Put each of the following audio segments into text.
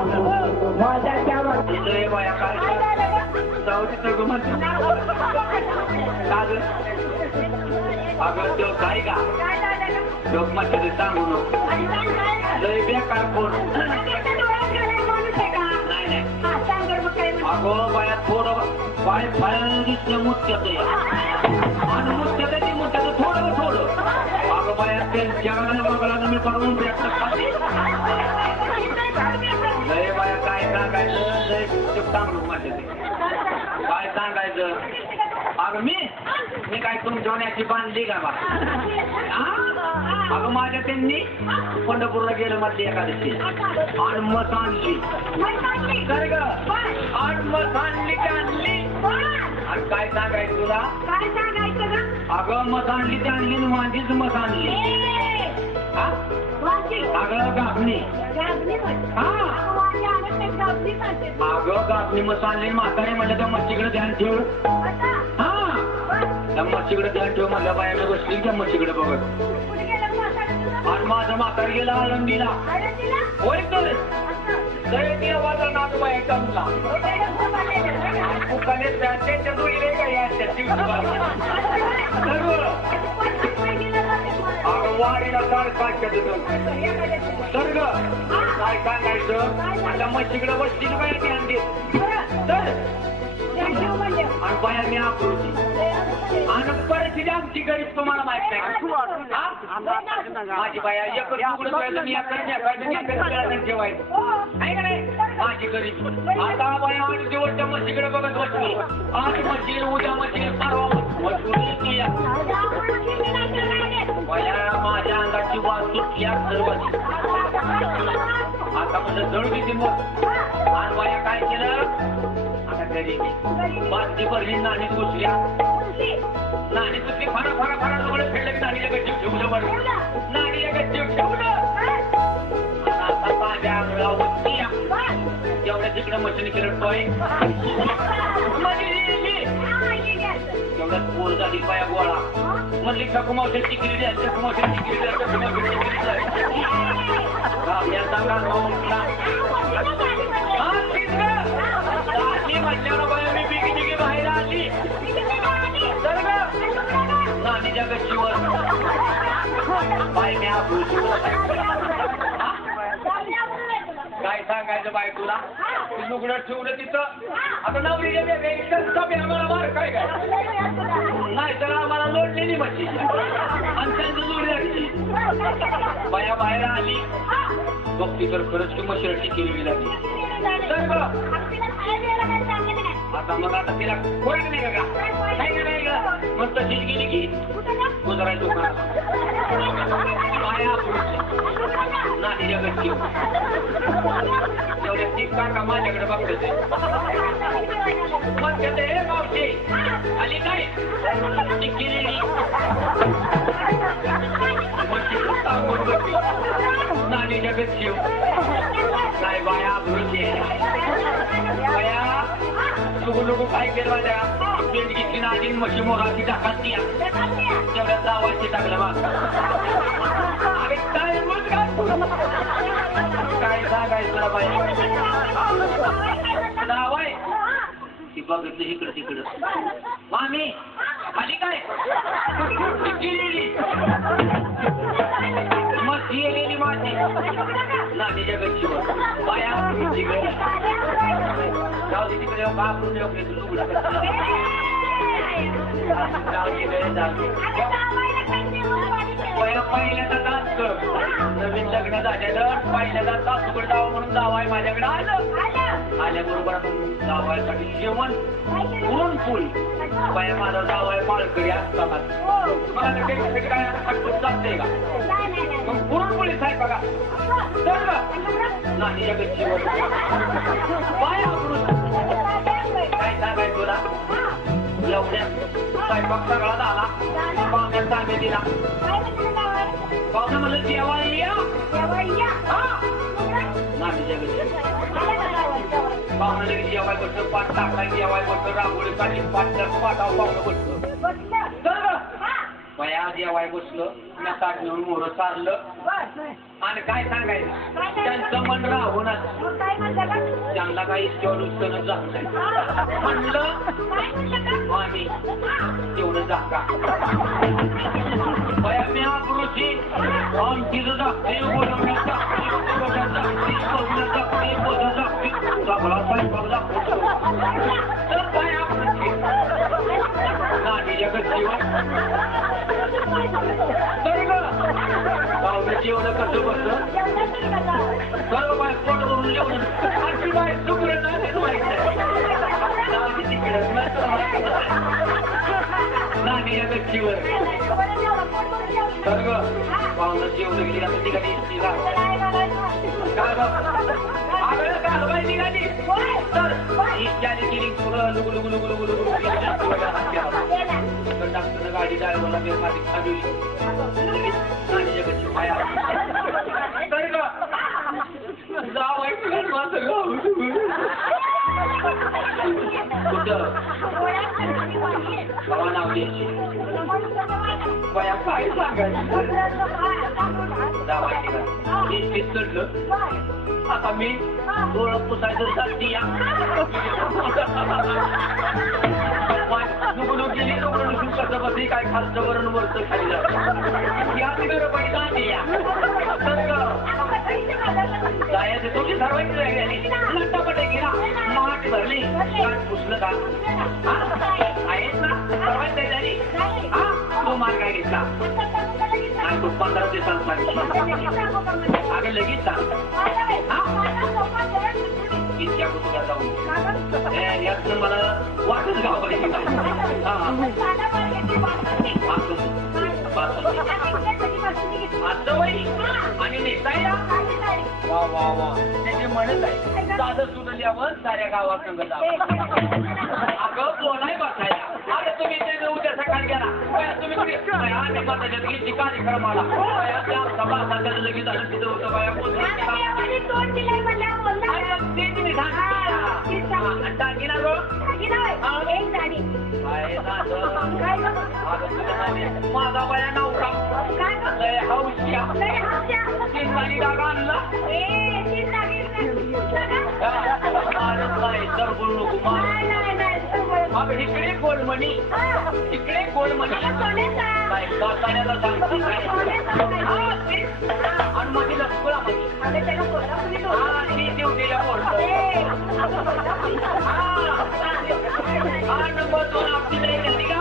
माझ्या त्या बाया काय जाऊची सगळं म्हणते अगं तो काय का लोक म्हणते सांगू नको लय बेकार फोन नाही अगो बाया थोडं पाय पायानं दिसलं मुत्याचं आणि मुत्याचं ती मुत्याचं थोडं थोडं अगं बाया ते जगाला बघायला मी करून व्यक्त लय बाया काय सांगायचं लय सांगू माझे ते काय सांगायचं अगं मी काय तुमच्या होण्याची बांधली का बा अगं माझ्या त्यांनी पंढरपूरला गेलं मधली एकादशी आणि मत आणली काय ग आणि मत आणली की आणली आणि काय सांगायचं तुला अगं मत आणली ती आणली माझीच मत आणली अगं गाभणी अगं गाभणी मत आणली म्हातारे म्हणलं त्या मच्छीकडे ध्यान ठेव त्या मच्छीकडे ध्यान ठेव म्हणल्या बाया मी बसली त्या मच्छीकडे बघत आणि माझं म्हातार गेला आळंदीला होय तर देवाचा नातू बाया जमला त्यांच्या जोडीले काही वाडीला साडेपाचच्या सर्ग काय सांगायचं आता मच्छीकडे बसली बाया ध्यान देत आणि बाया मी आकृती आणि परिस्थिती आमची गरीब तुम्हाला माहित नाही माझी बाया एकच जेवायचं आहे का नाही माझी गरीब आता बाया आणि जेवढच्या मच्छीकडे बघत बसली आज मच्छी उद्या मच्छी परवा बाया माझ्या अंगाची वास सुटली सर्व आता म्हणजे जळू किती मग आणि बाया काय केलं आता घरी बादली भरली नाणी घुसल्या नाणी तुझी फारा फारा फारा जवळ फेडलं की नाणीला गच्चीव ठेवलं बरं नाणीला गच्चीव ठेवलं आता माझ्या अंगला होती तेवढ्या तिकडे मशीन केलं टोय तेवढ्यात पोर झाली पाया गोळा म्हणली ठकुमावशी टिकली द्या ठकुमावशी टिकली द्या ठकुमावशी टिकली द्या म्हटल्यावर बाया मी बिगी बिगी बाहेर आली नाणीच्या गच्चीवर बाय मी काय सांगायचं बाय तुला लुगडं ठेवलं तिथं आता नवरीच्या आम्हाला मार काय काय नाही तर आम्हाला लोटलेली मच्छी आणि त्यांचं जोडली बाया बाहेर आली बघती तर खरंच की मच्छी केली लागली आता मग आता तिला कोण नाही का नाही मग तशीच गेली की गुजरात दुकानात बाया नाणीच्या गच्चीवर तेवढ्या ती काका माझ्याकडे बघते मग त्याचं हे मावशी आली काय ती केलेली नाणीच्या गच्चीवर काय बाया भुरची बाया नुकू नुकू काय केलं माझ्या पेट घेतली नाणी मशी मोराची टाकाची तेवढ्यात लावायची टाकलं मग काय सांगायचं बाई नाव आहे ती बघितलं इकडं तिकडं मामी आली काय मग गेलेली माझी नाणीच्या गच्चीवर बाया जाऊ दे तिकडे बापरून लुगडा पहिल्यांदा तास नवीन लग्न झालेलं पहिल्यांदा तासुकडे जावं म्हणून जावाय माझ्याकडे आलं आल्याबरोबर जावायसाठी जेवण पुरणपोळी बाया माझा जावाय माळकरी असताना मला काय चालतंय का मग पुरणपोळीच आहे बघा तर नाही या गच्चीवर बाया काय सांगाय तुला एवढ्या स्वयंपाक सगळा झाला पाहुण्यात सांगे दिला पाहुणा म्हणलं जेवाय या नाणीच्या गच्चीवर पाहुणा लगेच जेवाय बसलं पाठ टाकला जेवाय बसलं रांगोळी काढली पाठ पाठावर पाहुणं बसलं वया जेवाय बसलं मी ताट नेऊन मोर चाललं आणि काय सांगायचं त्यांचं मन राहूनच त्यांना काही इष्टनुष्टन जात नाही म्हणलं आम्ही तेवढं जागा वया मी आकृती आमचीच जागते बोलवण्यात तर काय आकृती नानीच्या जीवन जेवण कसं बसतं सर्व बाय पोट भरून जेवण आणखी बाय सुगरण नानीच्या गच्चीवर सर्व पाहुणं जेवण गेली आता ठिकाणी कालबाई निघाली तर इच्छाने गेली डॉक्टरनं गाडी ड्रायव्हरला बेमारी खाली नानीच्या गच्ची पाया तर जावाय माझं गाव कुठं बाबा नाव द्यायची बाया काय सांगायचं जावाय निघा चढलं आता मी डोळं पुसायचं साठी या नुकून गेली नुकून कसं बसली काय खालचं वरण वरचं खाली जातं या तिकडं पैसा या जायचं तुझी सर्वांची राहिली लट्टापटे गेला माठ भरली काठ पुसलं का आहेस ना सर्वांची झाली हा तो मार काय घेतला आणि तू 15 दिवसांत सांगितलं अगं लगेच सांग इतक्या कुठं जाऊन यातनं मला वाटच गाव आणि नेतायला वा वा वा त्याचे म्हणत आहे साधं सुटल्यावर साऱ्या गावात संगत अगं बोलाय बसायला आता तुम्ही ते उद्या सकाळी गेला तुम्ही कुठे कार्यक्रमाला लगेच झालं तिथं होतं बाया बोलतो दागिना गो माझा बाया नवरा हौशिया चिंतानी डागा आणला नाही तर बोलू नको मग इकडे गोलमणी इकडे गोलमणी कासाण्याला सांगतो आणि मध्ये लक्ष्मणामध्ये हा ती देवतेला बोलतो हा नंबर 2 आपली नाही झाली का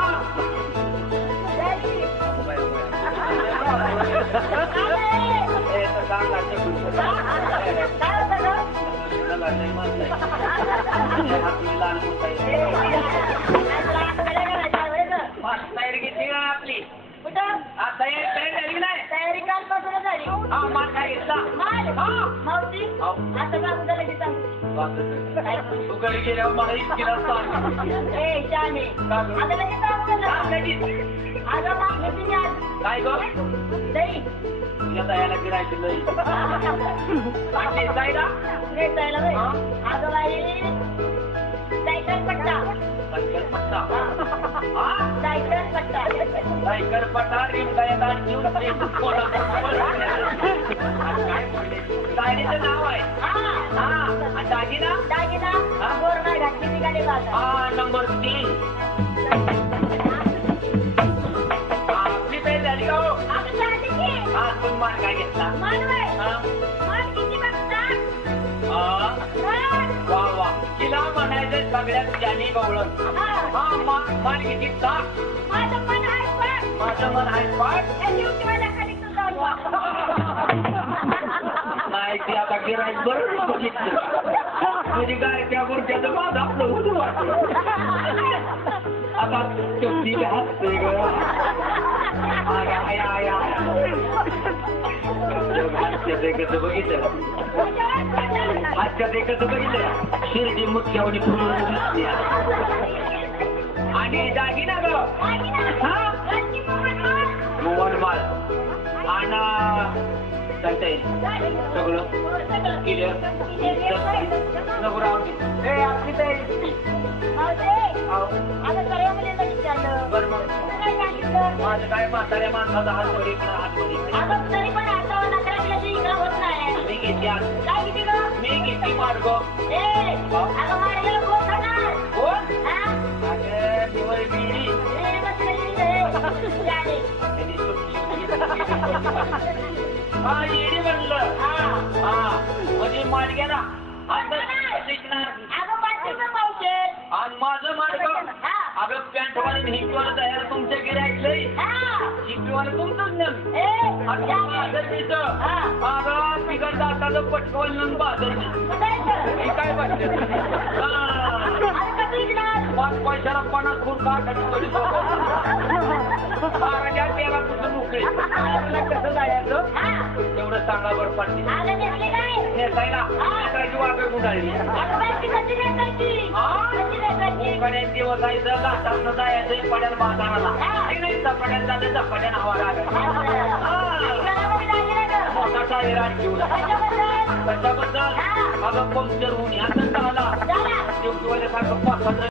तयारी घेतली ना आपली तयारी झाली नाही तयारी कालपासून झाली हा माल काय घेतला मावशी आता बाजूला लगेच तू घरी गेल्यावर मला इतकीला सांग ए जाने आता लगेच आता मागणी आज काय गो दही तुझ्या यायला गिरायची नाही जायला जायला आता बाई सायकल पट्टा पट्टा सायकल पट्टा सायकल पट्टा रिमकायला घेऊन गाडीचं नाव आहे हा दागिना दागिना गोरना घातली निघाले बाजार हा नंबर 3 आपली पेज झाली का हो हा तुम्ही मान काय घेतला वा वा तिला म्हणायचं सगळ्यात ज्याने गवळण हा मान किती माझं मन आहे पाठ नाही ती आता गिराईक बरोबर बघितलं तुझी गाय त्या गुरट्याचं माझं आपलं होतं वाटलं आता ती हसते ग कसं बघितलं आजच्या ते कसं बघितलं शिर्डी मुख्यावणी फुलून दिसली आणि दागिना ग वनमाल आणि सांगता येईल सगळं क्लिअर नको राहू दे आपली तयारी विचारलं. बरं मग काय सांगितलं? माझं काय म्हाताऱ्या माणसाचा हात वर इकडं हात वर इकडं. अगं तरी पण आता नकराची इकडं होत नाही. मी घेते आज काय किती गं? मी घेते मार्ग ए, अगं मारलेलं कोण खाणार? कोण हा? अगं निवळ बिडी ए, बसलेली रे. झाले. त्यांनी हा येडी म्हणलं हा म्हणजे माडग्याला अगं 5 रुपये पावशेर. आणि माझं मार्ग हा. अगं पॅन्टवाले हिंगवाला जायला तुमच्या गिरे ऐकलंय हा. हिंगवाला तुमचंच नव्हे ए, आणि झाले. बाजारीचं हा. अगं तिकडं जाताचं पटकवलं नंतर बाजारी कुठायचं? हे काय पाहिजे अरे कसं विकणार? 5 पैशाला 50 फूट का खाली तेला कुठं मोकळे कसं जायचं हा. तेवढं सांगा बरं पडते अगं नेसली काय? नेसायला नेसायची वागं गुंडाळली अगं बाई, ती कशी नेसायची? कशी नेसायची? पड्यात दिवस जायचं घाटात जायचं पड्याला बाजाराला नाही चपाट्यात जायचं चपाट्यानं हवा घरामध्ये लागली ना गं? मोठा टायर आणि घेऊन कशाबद्दल? त्याच्याबद्दल अगं पंक्चर होऊन ह्या झाला झाला. सारखं 5